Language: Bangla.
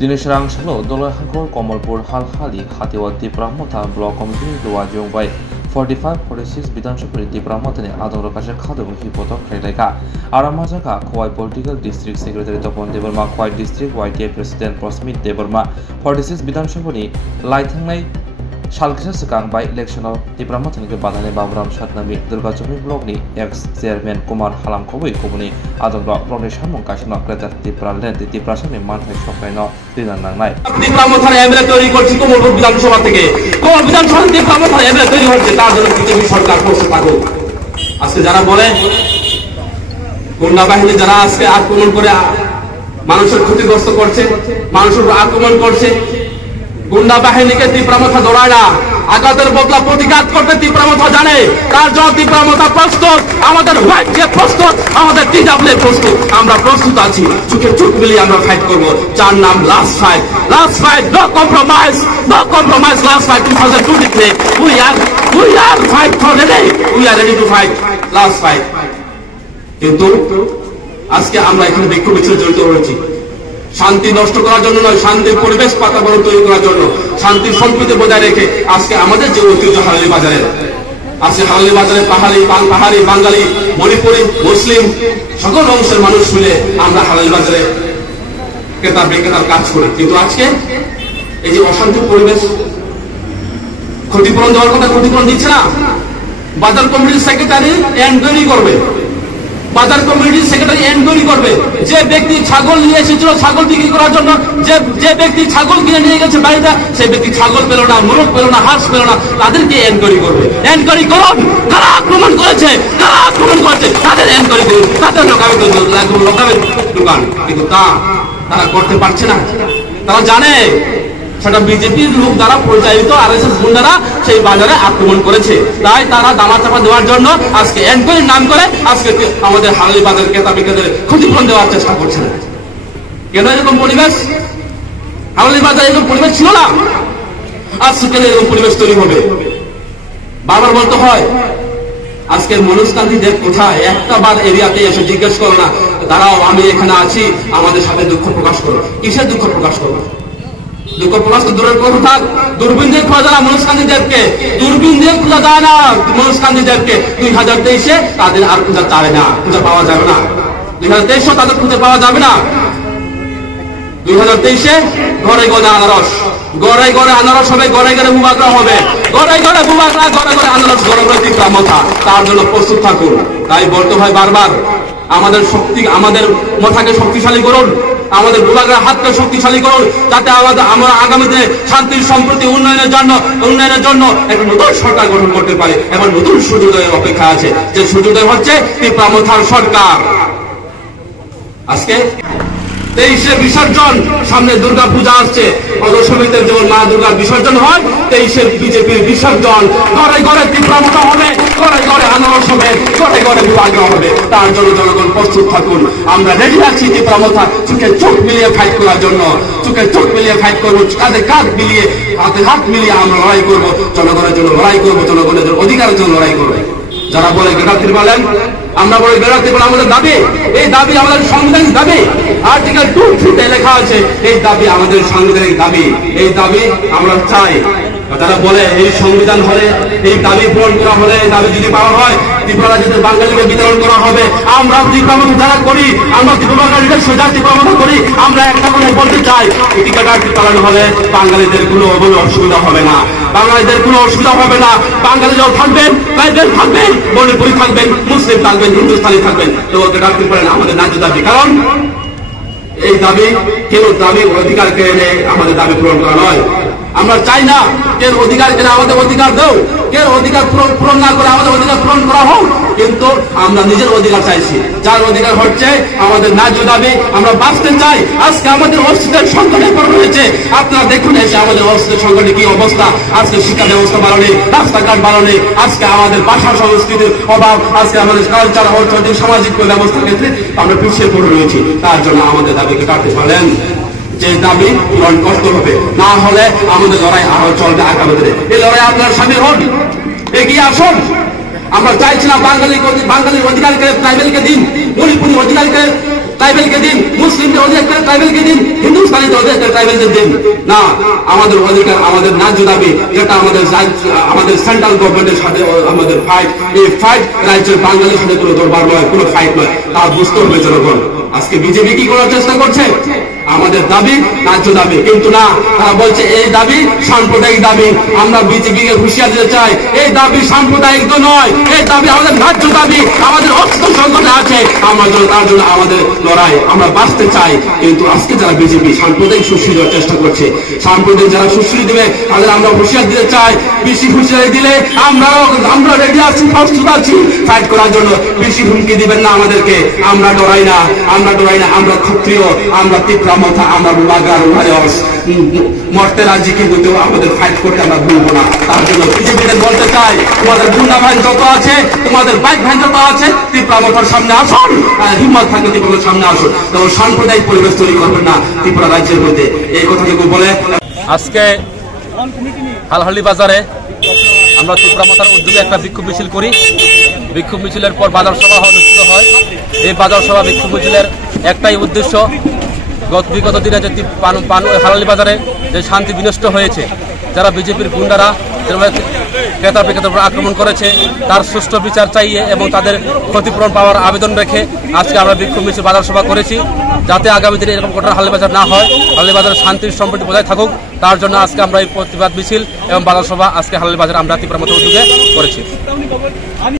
दिनै सोरांसालो दलाइहागर कमलपुर हालहाली हातिवा तिप्रामथा ब्लक कमिटी दुवाजों बाय 45-46 विधानसभा तिप्रामथानि आदर कासे खादों हिपथक खायलायगा आरामाजागा खवाई political district secretary Tapan Debbarma खवाई district YTI president Prasmit Debbarma 46 विधानसभानि लाइथांनाय सालखिसा सिगां बाय इलेक्शनाव तिप्रामथानि बादानि बाबुराम सातनामी दुर्गाचौरी ब्लकनि एक्स चेयरमैन कुमार हालामखौबो खबरनि आदर ब्लकनि सामं कासिनो ग्रेटार तिप्रालेन्ड तिप्रासामि मानथाय सफायनो दिनां नांनाय तिप्रामथानि एमएलए তৈরি করছে কমলপুর বিধানসভা থেকে কোন বিধানসভা তিপ্রামথা এমএলए তৈরি হচ্ছে তার জন্য বিজেপি সরকার করছে পাগল। আজকে যারা বলে গুন্ডা বাহিনী যারা আজকে আক্রমণ করে মানুষের ক্ষতিগ্রস্ত করছে মানুষের উপর আক্রমণ করছে গুন্ডা বাহিনীকে তিপ্রামথা দৌড়ায় না আঘাতের বদলা প্রতিঘাত করতে তিপ্রামথা জানে তার জন্য তিপ্রামথা প্রস্তুত আমাদের হোয়াইট যে প্রস্তুত আমাদের টিডব্লিউ প্রস্তুত আমরা প্রস্তুত আছি চোখে চোখ মিলিয়ে আমরা ফাইট করব যার নাম last fight no compromise last fight 2023 we are fight for ready to fight last fight. কিন্তু আজকে আমরা এখানে বিক্ষোভ মিছিলে জড়িত হয়েছি শান্তি নষ্ট করার জন্য নয় শান্তির পরিবেশ বাতাবরণ তৈরি করার জন্য শান্তির সম্প্রীতি বজায় রেখে আজকে আমাদের যে ঐতিহ্য হালালি বাজারে আজকে হালালি বাজারে পাহাড়ি বাঙালি মণিপুরি মুসলিম সকল অংশের মানুষ মিলে আমরা হালালি বাজারে ক্রেতা বিক্রেতার কাজ করি। কিন্তু আজকে এই যে অশান্তির পরিবেশ ক্ষতিপূরণ দেওয়ার কথা ক্ষতিপূরণ দিচ্ছে না বাজার কমিটির সেক্রেটারি এনকোয়ারি করবে বাজার কমিটির সেক্রেটারি এনকোয়ারি করবে যে ব্যক্তি ছাগল নিয়ে এসেছিল ছাগল বিক্রি করার জন্য যে ব্যক্তি ছাগল কিনে নিয়ে গেছে বাড়িটা সেই ব্যক্তি ছাগল পেল না মোরগ পেল না হাঁস পেল না তাদেরকে এনকোয়ারি করবে এনকোয়ারি করুন কারা আক্রমণ করেছে তাদের এনকোয়ারি করুন তাদের লোকাবে দোকান কিন্তু তারা করতে পারছে না তারা জানে সেটা বিজেপির লোক দ্বারা পরিচালিত আরএসএস গুন্ডারা সেই বাজারে আক্রমণ করেছে তাই তারা দামাচাপা দেওয়ার জন্য আজকে এনকোয়ারির নাম করে আজকে আমাদের হালালি বাজার ক্রেতা বিক্রেতাদের ক্ষতিপূরণ দেওয়ার চেষ্টা করছে কেন এরকম পরিবেশ হালালি বাজারে এরকম পরিবেশ ছিল না আজকে কেন এরকম পরিবেশ তৈরি হবে বারবার বলতে হয় আজকের মনস্কান্তি দেব কোথায় একটা বার এরিয়াতে এসে জিজ্ঞেস করো না দাঁড়াও আমি এখানে আছি আমাদের সাথে দুঃখ প্রকাশ করো কিসের দুঃখ প্রকাশ করো দুঃখ প্রকাশ তো দূরের কথা থাক দূরবীন দিয়ে খোঁজা যায় না মনস্কান্তি দেবকে দূরবীন দিয়ে খোঁজা যায় না মনস্কান্তি দেবকে 2023-এ তাদের আর খোঁজা যাবে না খুঁজে পাওয়া যাবে না 2023-এও তাদের খুঁজে পাওয়া যাবে না 2023-এ ঘরে ঘরে আনারস হবে ঘরে বুবাগরা হবে ঘরে বুবাগরা ঘরে আনারস ঘরে তিপ্রামথা তার জন্য প্রস্তুত থাকুন। তাই বলতে হয় বারবার আমাদের শক্তি আমাদের মাথাকে শক্তিশালী করুন আমাদের বুবাগরা হাতকে শক্তিশালী করুন যাতে আমরা আগামী দিনে শান্তির সম্প্রীতি উন্নয়নের জন্য একটা নতুন সরকার গঠন করতে পারি এবং নতুন সূর্যোদয়ের অপেক্ষা আছে যে সূর্যোদয় হচ্ছে তিপ্রামথার সরকার। আজকে 23-এ বিসর্জন সামনে দুর্গা পূজা আসছে অদশমীতে যেমন মা দুর্গার বিসর্জন হয় 23-এ বিজেপির বিসর্জন ঘরে ঘরে তিপ্রামথা হবে ঘরে আনারস হবে ঘরে বিভাগ হবে তার জন্য জনগণ প্রস্তুত থাকুন আমরা রেডি আছি তিপ্রামথা চোখে চোখ মিলিয়ে ফাইট করার জন্য ফাইট করবো কাঁধে কাঁধ মিলিয়ে হাতে হাত মিলিয়ে আমরা লড়াই করবো জনগণের জন্য লড়াই করবো জনগণের অধিকারের জন্য লড়াই করবো। যারা বলে বেড়াতে বলেন আমরা বলি বেড়াতে বলে আমাদের দাবি এই দাবি আমাদের সাংবিধানিক দাবি আর্টিকেল 2-3-তে লেখা আছে এই দাবি আমাদের সাংবিধানিক দাবি এই দাবি আমরা চাই। যারা বলে এই সংবিধান হলে এই দাবি পূরণ করা হলে এই দাবি যদি পাওয়া হয় ত্রিপুরা যদি বাঙালিকে বিতরণ করা হবে আমরা ত্রিপুরামথা যারা করি আমরা ত্রিপুরাকে সোজা ত্রিপুরামথা করি আমরা একটা করে বলতে চাই টিকাটি পালন হলে বাঙালিদের কোনো অসুবিধা হবে না বাঙালি যখন থাকবেন ট্রাইবেল থাকবেন মণিপুরি থাকবেন মুসলিম থাকবেন হিন্দুস্তানি থাকবেন তো ডাকতে পারেন আমাদের ন্যায্য দাবি কারণ এই দাবি কেউ দাবি অধিকার কেড়ে আমাদের দাবি পূরণ করা নয় আমরা চাই না কেউ অধিকার কেড়ে আমাদের অধিকার দেও কেউ অধিকার পূরণ না করে আমাদের অধিকার পূরণ করা হোক কিন্তু আমরা নিজের অধিকার চাইছি যার অধিকার হচ্ছে আমাদের ন্যায্য দাবি আমরা বাঁচতে চাই। আজকে আমাদের অস্তিত্বের সংকটে পড়ে রয়েছে আপনারা দেখুন এসে আমাদের অস্তিত্বের সংকটে কি অবস্থা আজকে শিক্ষা ব্যবস্থা বাড়ানো রাস্তাঘাট বাড়ানো আজকে আমাদের ভাষা সংস্কৃতির অভাব আজকে আমাদের কালচার অর্থনৈতিক সামাজিক ব্যবস্থার ক্ষেত্রে আমরা পিছিয়ে পড়ে রয়েছি তার জন্য আমাদের দাবিকে কাটতে পারেন যে দাবি পূরণ করতে হবে না হলে আমাদের লড়াই আরো চলবে আগামী দিনে এই লড়াই আপনারা সামিল হন এগিয়ে আসুন আমরা চাইছি না বাঙালির অধিকারকে ট্রাইবেলকে দিন মণিপুরি অধিকারকে ট্রাইবেলকে দিন, মুসলিমদের অধিকার ট্রাইবেলকে দিন, হিন্দুস্তানিদের অধিকার ট্রাইবেলদের দিন। না, আমাদের অধিকার, আমাদের ন্যায্য দাবি, যেটা আমাদের সেন্ট্রাল গভর্নমেন্টের সাথে আমাদের ফাইট, এই ফাইট রাজ্যের বাঙালির সাথে কোনো দরবার নয়, কোনো ফাইট নয়, তা বুঝতে হবে জনগণ। আজকে বিজেপি কি করার চেষ্টা করছে? আমাদের দাবি ন্যায্য দাবি, কিন্তু না, তারা বলছে এই দাবি সাম্প্রদায়িক দাবি। আমরা বিজেপিকে হুঁশিয়ার দিতে চাই, এই দাবি সাম্প্রদায়িক তো নয়, এই দাবি আমাদের ন্যায্য দাবি। আমাদের অস্ত্র সংকটে আছে, আমরা তার জন্য আমাদের লড়াই, আমরা বাঁচতে চাই। কিন্তু আজকে যারা বিজেপি সাম্প্রদায়িক সুশ্রী দেওয়ার চেষ্টা করছে, সাম্প্রদায়িক যারা সুশ্রী দেবে তাদের আমরা হুঁশিয়ার দিতে চাই। বেশি হুঁশিয়ারি দিলে আমরা রেডি আছি, প্রস্তুত আছি ফাইট করার জন্য। বেশি হুমকি দিবেন না আমাদেরকে, আমরা ডরাই না, আমরা ডরাই না, আমরা ক্ষত্রিয়, আমরা তীব্রামথা, আমরা বুবাগার উভয়স, মরতে রাজি, কিন্তু আমাদের ফাইট করতে আমরা ভুলবো না। তার জন্য বিজেপিতে বলতে চাই, তোমাদের গুন্ডা ভাই যত আছে, তোমাদের বাইক ভাই যত আছে, তীব্রামথার সামনে আসুন, হিম্মত থাকলে তীব্রামথার সামনে আসুন। তখন সাম্প্রদায়িক পরিবেশ তৈরি করবেন না ত্রিপুরা রাজ্যের মধ্যে। এই কথাটুকু বলে আজকে হালহালি বাজারে আমরা তীব্রামথার উদ্যোগে একটা বিক্ষোভ মিছিল করি। বিক্ষোভ মিছিলের পর বাজার সভা অনুষ্ঠিত হয়। এই বাজার সভা বিক্ষোভ মিছিলের একটাই উদ্দেশ্য, বিগত দিনে যে হালহালি বাজারে যে শান্তি বিনষ্ট হয়েছে, যারা বিজেপির গুন্ডারা ক্রেতা বিক্রেতার উপর আক্রমণ করেছে, তার সুষ্ঠু বিচার চাইয়ে এবং তাদের ক্ষতিপূরণ পাওয়ার আবেদন রেখে আজকে আমরা বিক্ষোভ মিছিল বাজার সভা করেছি, যাতে আগামী দিনে এরকম ঘটনা হালহালি বাজার না হয়, হালহালি বাজারের শান্তির সম্প্রীতি বজায় থাকুক। তার জন্য আজকে আমরা এই প্রতিবাদ মিছিল এবং বাজার সভা আজকে হালহালি বাজার আমরা তীব্রামথার উদ্যোগে করেছি।